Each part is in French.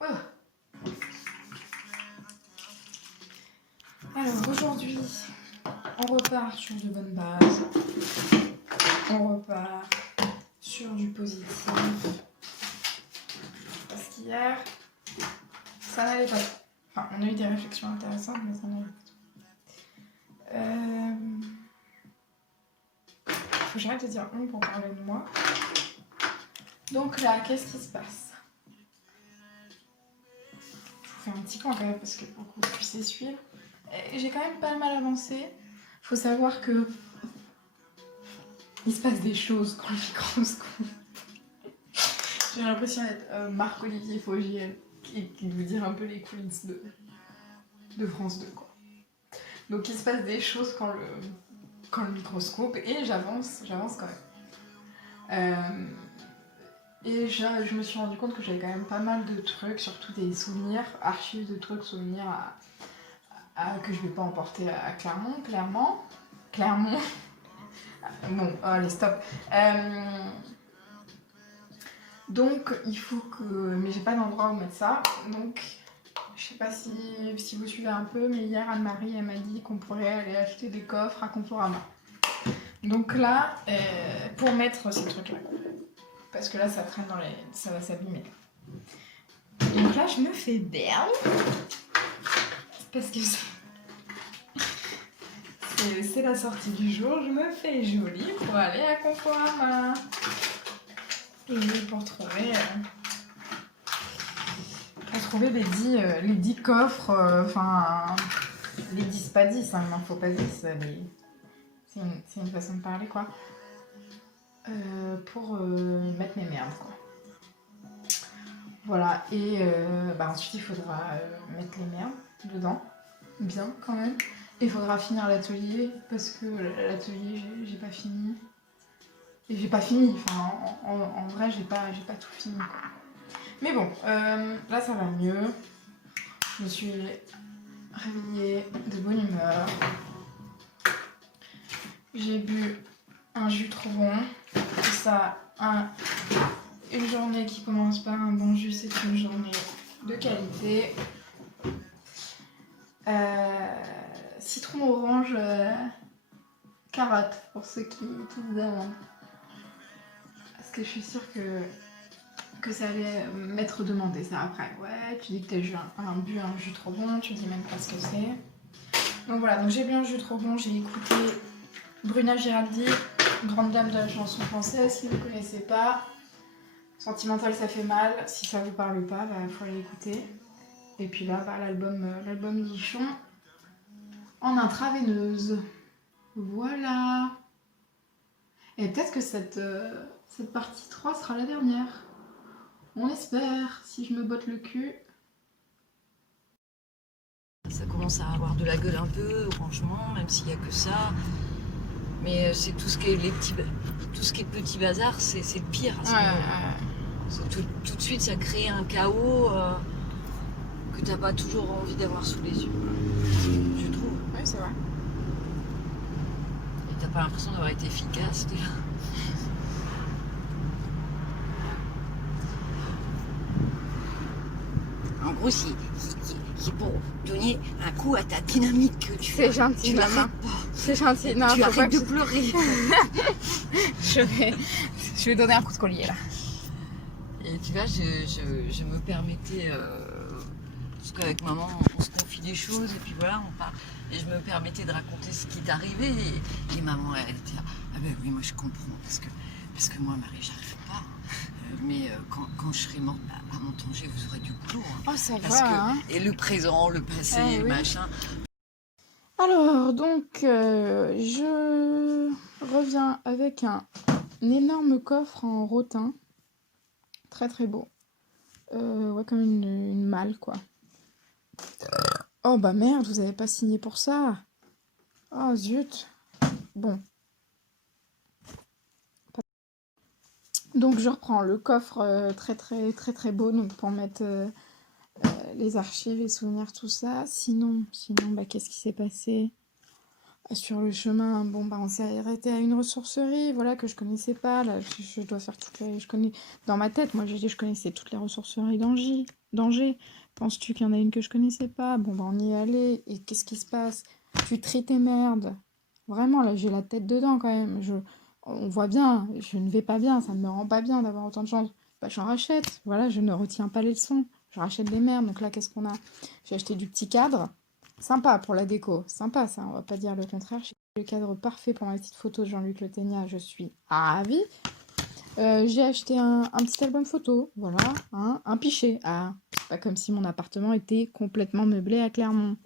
Oh. Alors aujourd'hui, on repart sur de bonnes bases. On repart sur du positif. Parce qu'hier, ça n'allait pas trop. Enfin, on a eu des réflexions intéressantes, mais ça n'allait pas trop. Faut que j'arrête de dire on pour parler de moi. Donc là, qu'est-ce qui se passe? Je vous fais un petit point quand même parce que pour que vous puissiez suivre. J'ai quand même pas mal avancé. Faut savoir que il se passe des choses quand le micro se coupe. J'ai l'impression d'être Marc-Olivier Fogiel qui vous dire un peu les coulisses de France 2 quoi. Donc il se passe des choses quand le micro se coupe et j'avance quand même. Et je me suis rendu compte que j'avais quand même pas mal de trucs, surtout des souvenirs, archives de trucs, souvenirs que je vais pas emporter à Clermont, clairement. Clermont. Bon, allez, stop. Donc, il faut que... Mais j'ai pas d'endroit où mettre ça. Donc, je sais pas si vous suivez un peu, mais hier, Anne-Marie, elle m'a dit qu'on pourrait aller acheter des coffres à Conforama. Donc là, pour mettre ces trucs-là. Parce que là, ça traîne dans les... Ça va s'abîmer. Donc là, je me fais berne. Parce que c'est la sortie du jour. Je me fais jolie pour aller à Conforama. Et pour trouver les 10 coffres, enfin, les 10, pas 10, hein, il n'en faut pas 10, c'est une façon de parler, quoi, pour mettre mes merdes, quoi. Voilà, et ensuite il faudra mettre les merdes dedans, bien quand même. Et il faudra finir l'atelier, parce que l'atelier, j'ai pas fini. Et j'ai pas fini, enfin, en vrai, j'ai pas tout fini, quoi. Mais bon, là ça va mieux. Je me suis réveillée de bonne humeur. J'ai bu un jus trop bon. Et ça, une journée qui commence par un bon jus, c'est une journée de qualité. Citron orange carotte, pour ceux qui se demandent. Parce que je suis sûre que ça allait m'être demandé ça après. Ouais, tu dis que t'as bu un jus trop bon, tu dis même pas ce que c'est. Donc voilà, donc j'ai bu un jus trop bon, j'ai écouté Bruna Giraldi, grande dame de la chanson française, si vous ne connaissez pas. Sentimental, ça fait mal. Si ça vous parle pas, il faut aller écouter. Et puis là, l'album Guichon en intraveineuse. Voilà. Et peut-être que cette partie 3 sera la dernière. On espère, si je me botte le cul. Ça commence à avoir de la gueule un peu, franchement, même s'il n'y a que ça. Mais c'est tout ce qui est petit bazar, c'est le pire. Tout de suite, ça crée un chaos que t'as pas toujours envie d'avoir sous les yeux. Je trouve. Oui, c'est vrai. Et t'as pas l'impression d'avoir été efficace déjà. En gros, c'est pour donner un coup à ta dynamique que tu C'est gentil, maman. C'est gentil. Non, tu faut arrêtes pas de pleurer. je vais donner un coup de collier là. Et tu vois, je me permettais, parce qu'avec maman, on se confie des choses, et puis voilà, on part. Et je me permettais de raconter ce qui est arrivé. Et maman, elle était ah ben oui, moi je comprends, parce que moi, Marie, j'arrive pas. Mais quand je serai morte à Montanger, vous aurez du boulot. Hein, Oh, ça parce va, que, hein. et le présent, le passé, le oui. machin. Alors, donc, je reviens avec un énorme coffre en rotin. Très très beau. Ouais, comme une malle, quoi. Oh bah merde, vous avez pas signé pour ça. Oh zut. Bon. Donc je reprends le coffre très très très très beau, donc pour mettre les archives, les souvenirs, tout ça. Sinon, bah, qu'est-ce qui s'est passé? Sur le chemin, bon, bah, on s'est arrêté à une ressourcerie, voilà, que je connaissais pas. Là, je dois faire toutes les... Je connais... Dans ma tête, moi, j'ai dit je connaissais toutes les ressourceries d'Angers. Penses-tu qu'il y en a une que je connaissais pas? Bon, bah, on y est allé. Et qu'est-ce qui se passe? Tu tries tes merdes. Vraiment, là, j'ai la tête dedans, quand même. On voit bien, je ne vais pas bien. Ça ne me rend pas bien d'avoir autant de chance. Bah, j'en rachète. Voilà, je ne retiens pas les leçons. Je rachète des merdes. Donc là, qu'est-ce qu'on a? J'ai acheté du petit cadre. Sympa pour la déco, sympa ça, on va pas dire le contraire. J'ai le cadre parfait pour ma petite photo de Jean-Luc Le Ténia, je suis ravie. J'ai acheté un petit album photo, voilà, hein, un pichet. Ah, pas comme si mon appartement était complètement meublé à Clermont.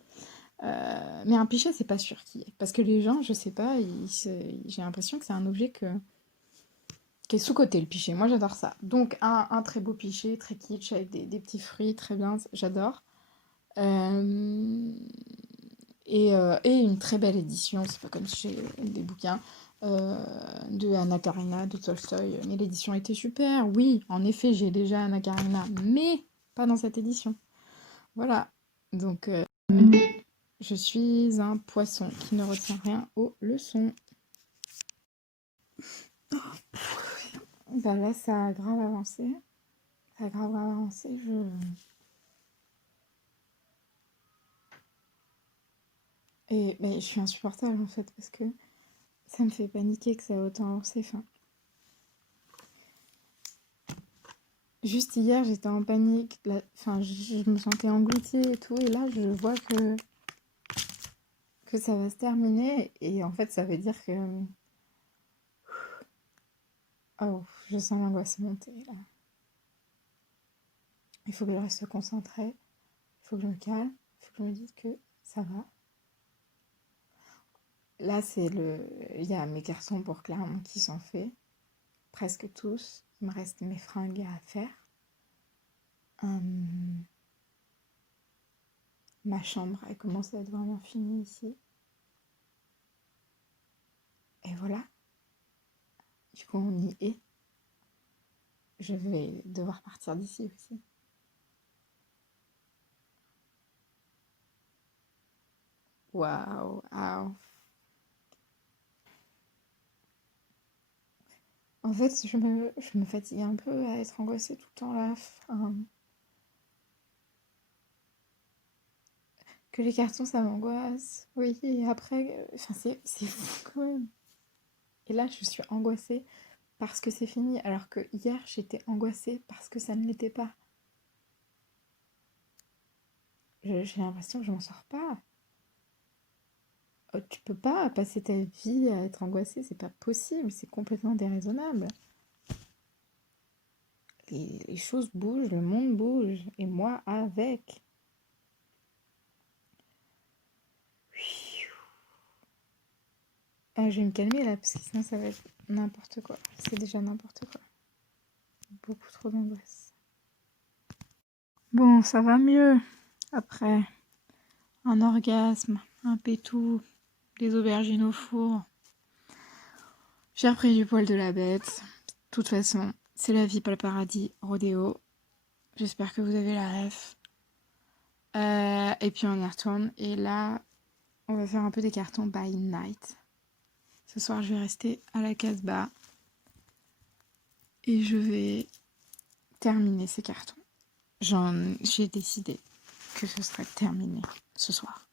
Mais un pichet, c'est pas sûr qu'il y ait. Parce que les gens, je sais pas, j'ai l'impression que c'est un objet qui est sous-coté, le pichet. Moi, j'adore ça. Donc, un très beau pichet, très kitsch, avec des petits fruits, très bien, j'adore. Et une très belle édition, c'est pas comme chez des bouquins de Anna Karenina, de Tolstoï, mais l'édition était super. Oui, en effet, j'ai déjà Anna Karenina, mais pas dans cette édition. Voilà, donc je suis un poisson qui ne retient rien aux leçons. Bah là, ça a grave avancé. Ça a grave avancé, mais je suis insupportable en fait, parce que ça me fait paniquer que ça a autant avancé. Enfin, juste hier, j'étais en panique. Enfin, je me sentais engloutie et tout. Et là, je vois que ça va se terminer. Et en fait, ça veut dire que... Oh, je sens l'angoisse monter, là. Il faut que je reste concentrée. Il faut que je me calme. Il faut que je me dise que ça va. Là, il y a mes garçons pour Clermont qui sont faits. Presque tous. Il me reste mes fringues à faire. Ma chambre, elle commence à être vraiment finie ici. Et voilà. Du coup, on y est. Je vais devoir partir d'ici aussi. Waouh, waouh. En fait, je me fatigue un peu à être angoissée tout le temps là. Enfin, que les cartons, ça m'angoisse. Oui, et après, enfin, c'est fou quand même. Et là, je suis angoissée parce que c'est fini, alors que hier, j'étais angoissée parce que ça ne l'était pas. J'ai l'impression que je m'en sors pas. Tu peux pas passer ta vie à être angoissée, c'est pas possible, c'est complètement déraisonnable. Les choses bougent, le monde bouge, et moi avec. Je vais me calmer là, parce que sinon ça va être n'importe quoi. C'est déjà n'importe quoi. Beaucoup trop d'angoisse. Bon, ça va mieux. Après, un orgasme, un pétou, des aubergines au four. J'ai repris du poil de la bête. De toute façon, c'est la vie, pas le paradis, rodéo. J'espère que vous avez la ref. Et puis on y retourne. Et là, on va faire un peu des cartons by night. Ce soir, je vais rester à la Casbah. Et je vais terminer ces cartons. J'ai décidé que ce serait terminé ce soir.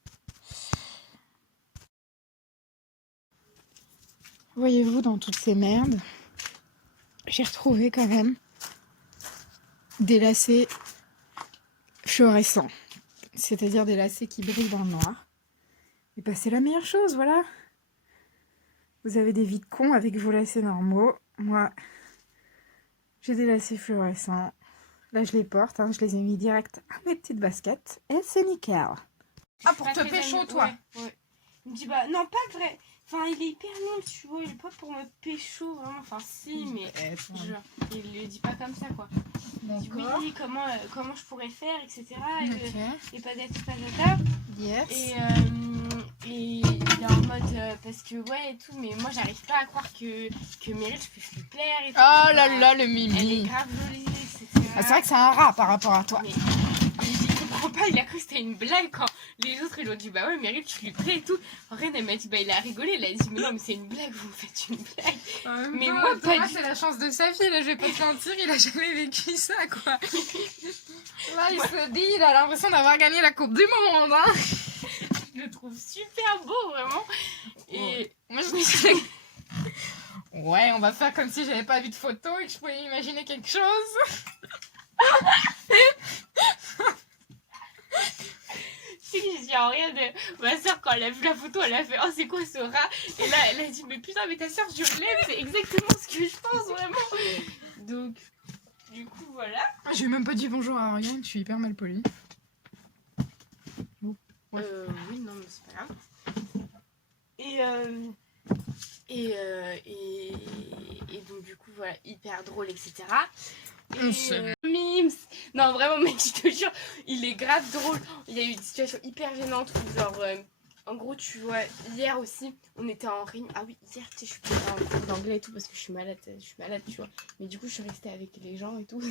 Voyez-vous, dans toutes ces merdes, j'ai retrouvé quand même des lacets fluorescents. C'est-à-dire des lacets qui brillent dans le noir. Et bah, c'est la meilleure chose, voilà. Vous avez des vies de cons avec vos lacets normaux. Moi, j'ai des lacets fluorescents. Là, je les porte, hein, je les ai mis direct à mes petites baskets. Et c'est nickel. Ah, pour te pécho, toi? Ouais. Il me dit, bah, non, pas vrai. Enfin, il est hyper nul, tu vois. Il est pas pour me pécho, vraiment. Enfin, si, mais genre, il le dit pas comme ça, quoi. Il dit, oui, comment je pourrais faire, etc. Et pas d'être patata. Yes. Et il est en mode, parce que, ouais, et tout. Mais moi, j'arrive pas à croire que Meryl, je peux lui plaire et tout. Oh là là, le mimi. Elle est grave jolie, etc. Ah, c'est vrai que c'est un rat par rapport à toi. Mais je dis, comprends pas, il a cru que c'était une blague quand les autres ils lui ont dit bah ouais Meryl tu lui plais et tout. Reine elle m'a dit bah il a rigolé, elle a dit mais non mais c'est une blague, vous me faites une blague. Mais moi pas Thomas du c'est la chance de sa fille, là je vais pas te mentir, il a jamais vécu ça quoi. Là il se dit, il a l'impression d'avoir gagné la Coupe du Monde hein. Je le trouve super beau vraiment. Et moi je me suis dit... Ouais, on va faire comme si j'avais pas vu de photo et que je pouvais imaginer quelque chose. tu sais que j'ai dit en rien de ma soeur quand elle a vu la photo, elle a fait oh c'est quoi ce rat. Et là elle a dit mais putain mais ta soeur je l'aime, c'est exactement ce que je pense vraiment. Donc du coup voilà. J'ai même pas dit bonjour à Ariane, je suis hyper mal polie. Oui non mais c'est pas grave. Et donc du coup voilà hyper drôle etc. Mims. Non vraiment mec je te jure il est grave drôle. Il y a eu une situation hyper gênante où genre en gros tu vois hier aussi on était en réunion. Ah oui hier tu sais je suis pas en cours d'anglais et tout parce que je suis malade tu vois. Mais du coup je suis restée avec les gens et tout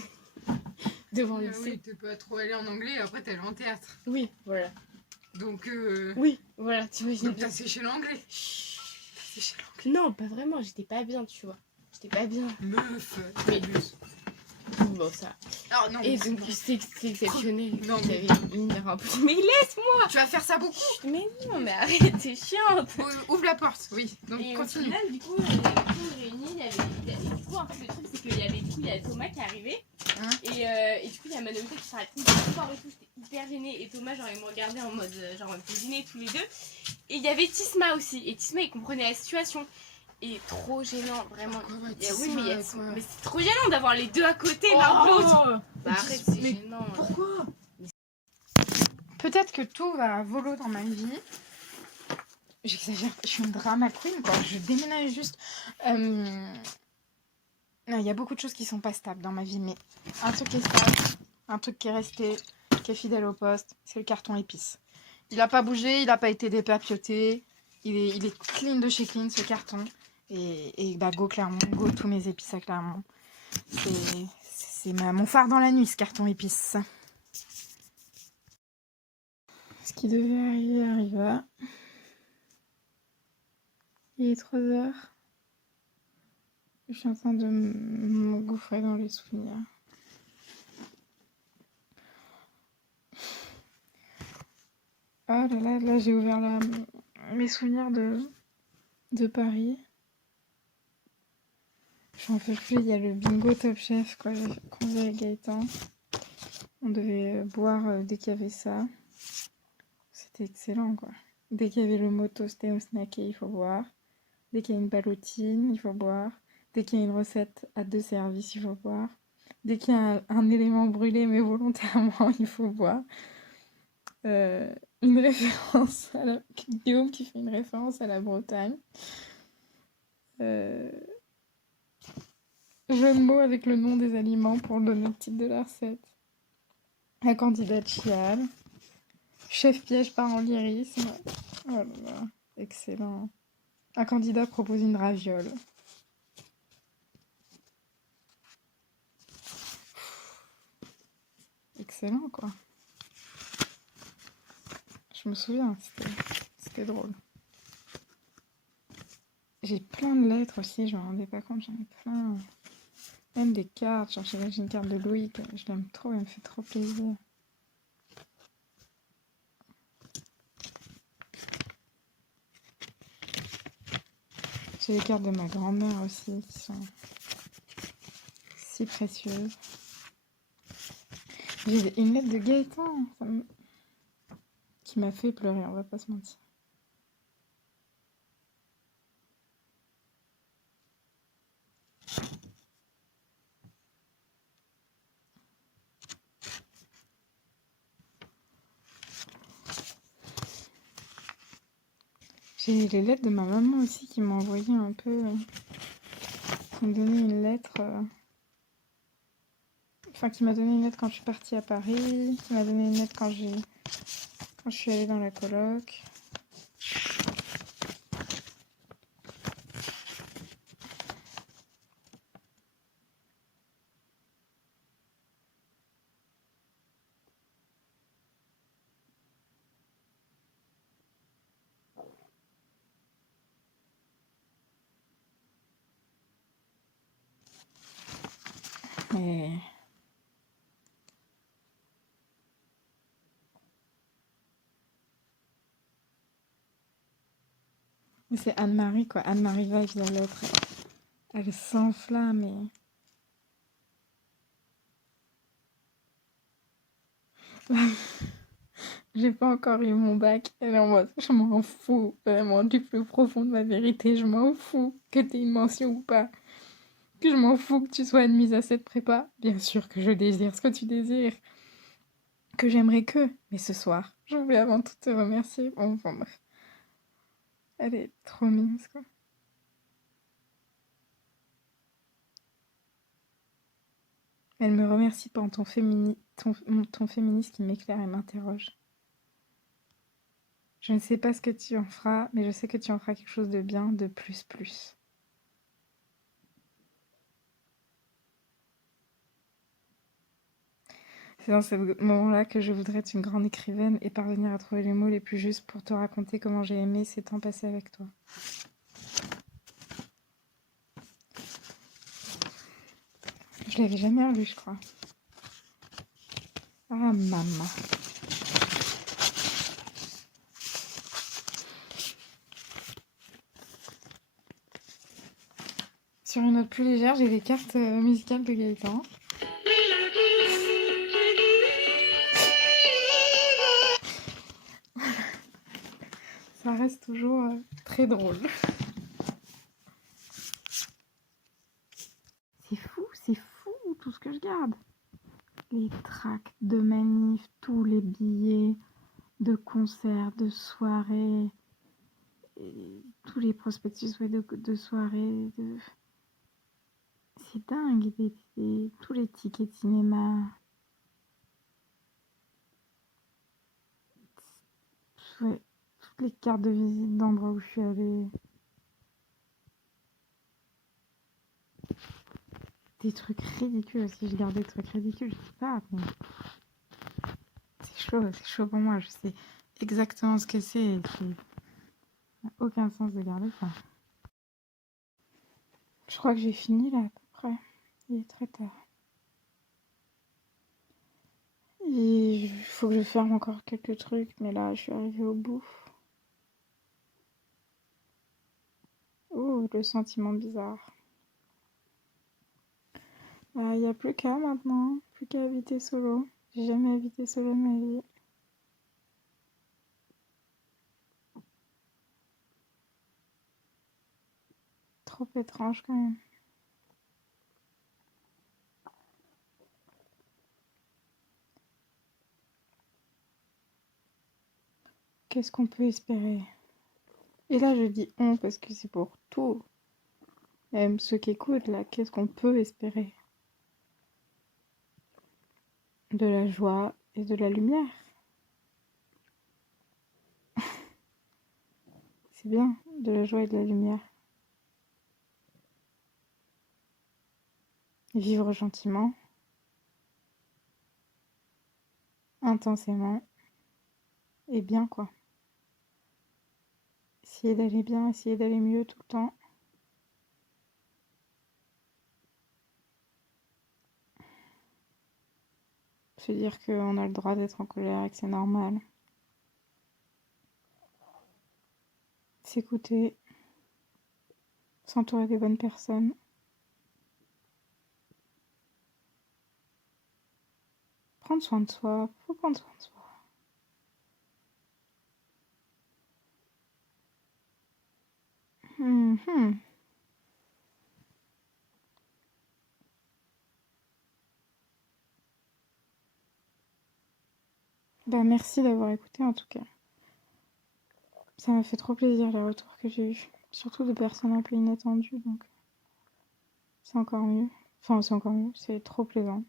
devant le lycée. Oui t'es pas trop allée en anglais et après t'es allée en théâtre. Oui voilà. Donc oui voilà tu vois donc t'as séché l'anglais. Non pas vraiment j'étais pas bien tu vois. J'étais pas bien. Meuf. Mais bon ça. Oh, non, et donc c'était exceptionnel. Non mais... mais laisse-moi. Tu vas faire ça beaucoup. Mais non mais arrête t'es chiante. Ouvre la porte, oui. Donc Et continue. au final, du coup, on réunis, il y avait du coup en fait le truc c'est qu'il y avait il y a Thomas qui est arrivé. Hein Et du coup il y a Manomita qui s'est arrêtée de sport et tout, j'étais hyper gênée et Thomas genre il me regardait en mode genre on était gênés tous les deux. Et il y avait Tisma aussi et Tisma il comprenait la situation. Et trop gênant, vraiment. Oui, mais c'est trop gênant d'avoir les deux à côté l'un de l'autre. Bah arrête, c'est gênant. Pourquoi? Peut-être que tout va à volo dans ma vie. J'exagère, je suis une drama queen quoi. Je déménage juste. Il y a beaucoup de choses qui sont pas stables dans ma vie, mais un truc qui est stable, un truc qui est resté, qui est fidèle au poste, c'est le carton épices. Il a pas bougé, il a pas été dépapilloté. Il est clean de chez clean ce carton. Et bah go Clermont, go tous mes épices à Clermont. C'est mon phare dans la nuit ce carton épices. Ce qui devait arriver arriva. Il est 3h. Je suis en train de me gouffrer dans les souvenirs. Oh là là, j'ai ouvert mes souvenirs de Paris. J'en fais plus, il y a le bingo Top Chef qu'on faisait avec Gaëtan. On devait boire dès qu'il y avait ça. C'était excellent quoi. Dès qu'il y avait le mot toasté ou snacké, il faut boire. Dès qu'il y a une ballotine, il faut boire. Dès qu'il y a une recette à 2 services, il faut boire. Dès qu'il y a un élément brûlé mais volontairement, il faut boire. Une référence à Guillaume qui fait une référence à la Bretagne. Jeu de mots avec le nom des aliments pour donner le titre de la recette. Un candidat chial. Chef piège part en lyrisme. Oh là là, excellent. Un candidat propose une raviole. Excellent quoi. Je me souviens, c'était drôle. J'ai plein de lettres aussi, je me rendais pas compte, j'en ai plein. Même des cartes, genre j'ai une carte de Loïc, je l'aime trop, elle me fait trop plaisir. J'ai les cartes de ma grand-mère aussi, qui sont si précieuses. J'ai une lettre de Gaëtan, qui m'a fait pleurer, on va pas se mentir. J'ai les lettres de ma maman aussi qui m'a envoyé un peu... qui m'a donné une lettre... Enfin, qui m'a donné une lettre quand je suis partie à Paris, qui m'a donné une lettre quand je suis allée dans la coloc. Mais c'est Anne-Marie, quoi. Anne-Marie Vibes dans l'autre. Elle s'enflamme et... J'ai pas encore eu mon bac. Elle est en mode, je m'en fous. Vraiment, du plus profond de ma vérité, je m'en fous que t'aies une mention ou pas. Que je m'en fous que tu sois admise à cette prépa. Bien sûr que je désire ce que tu désires. Que j'aimerais que. Mais ce soir, je voulais avant tout te remercier. Bon, enfin bref. Elle est trop mimes, quoi. Elle me remercie pour ton féminisme qui m'éclaire et m'interroge. Je ne sais pas ce que tu en feras, mais je sais que tu en feras quelque chose de bien, de plus plus. C'est dans ce moment-là que je voudrais être une grande écrivaine et parvenir à trouver les mots les plus justes pour te raconter comment j'ai aimé ces temps passés avec toi. Je l'avais jamais relu, je crois. Ah, maman. Sur une note plus légère, j'ai les cartes musicales de Gaëtan. Ça reste toujours très drôle. C'est fou tout ce que je garde. Les tracts de manifs, tous les billets de concerts, de soirées, et tous les prospectus de soirées. C'est dingue, tous les tickets de cinéma. Ouais, toutes les cartes de visite d'endroits où je suis allée. Des trucs ridicules aussi, je garde des trucs ridicules, je sais pas, mais c'est chaud pour moi, je sais exactement ce que c'est et ça n'a aucun sens de garder ça. Je crois que j'ai fini là à peu près, il est très tard. Et il faut que je ferme encore quelques trucs, mais là je suis arrivée au bout. Oh, le sentiment bizarre. Il n'y a plus qu'à maintenant, plus qu'à habiter solo. J'ai jamais habité solo de ma vie. Trop étrange quand même. Qu'est-ce qu'on peut espérer? Et là je dis on parce que c'est pour tout. Même ceux qui écoutent là, qu'est-ce qu'on peut espérer? De la joie et de la lumière. C'est bien, de la joie et de la lumière. Vivre gentiment, intensément, et bien quoi. Essayer d'aller bien, essayer d'aller mieux tout le temps. Se dire qu'on a le droit d'être en colère et que c'est normal. S'écouter, s'entourer des bonnes personnes. Prendre soin de soi, faut prendre soin de soi. Bah merci d'avoir écouté en tout cas. Ça m'a fait trop plaisir les retours que j'ai eus. Surtout de personnes un peu inattendues, donc c'est encore mieux. Enfin, c'est encore mieux, c'est trop plaisant.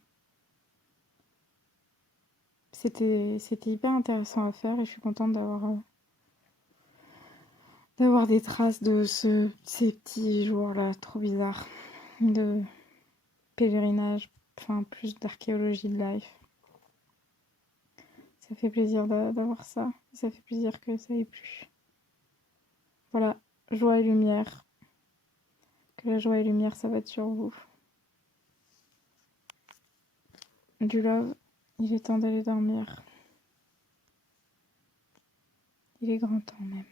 C'était hyper intéressant à faire et je suis contente d'avoir des traces de ces petits jours-là trop bizarres de pèlerinage, enfin plus d'archéologie de life. Ça fait plaisir d'avoir ça, ça fait plaisir que ça ait plu. Voilà, joie et lumière. Que la joie et lumière s'abattent sur vous. du love. Il est temps d'aller dormir. Il est grand temps même.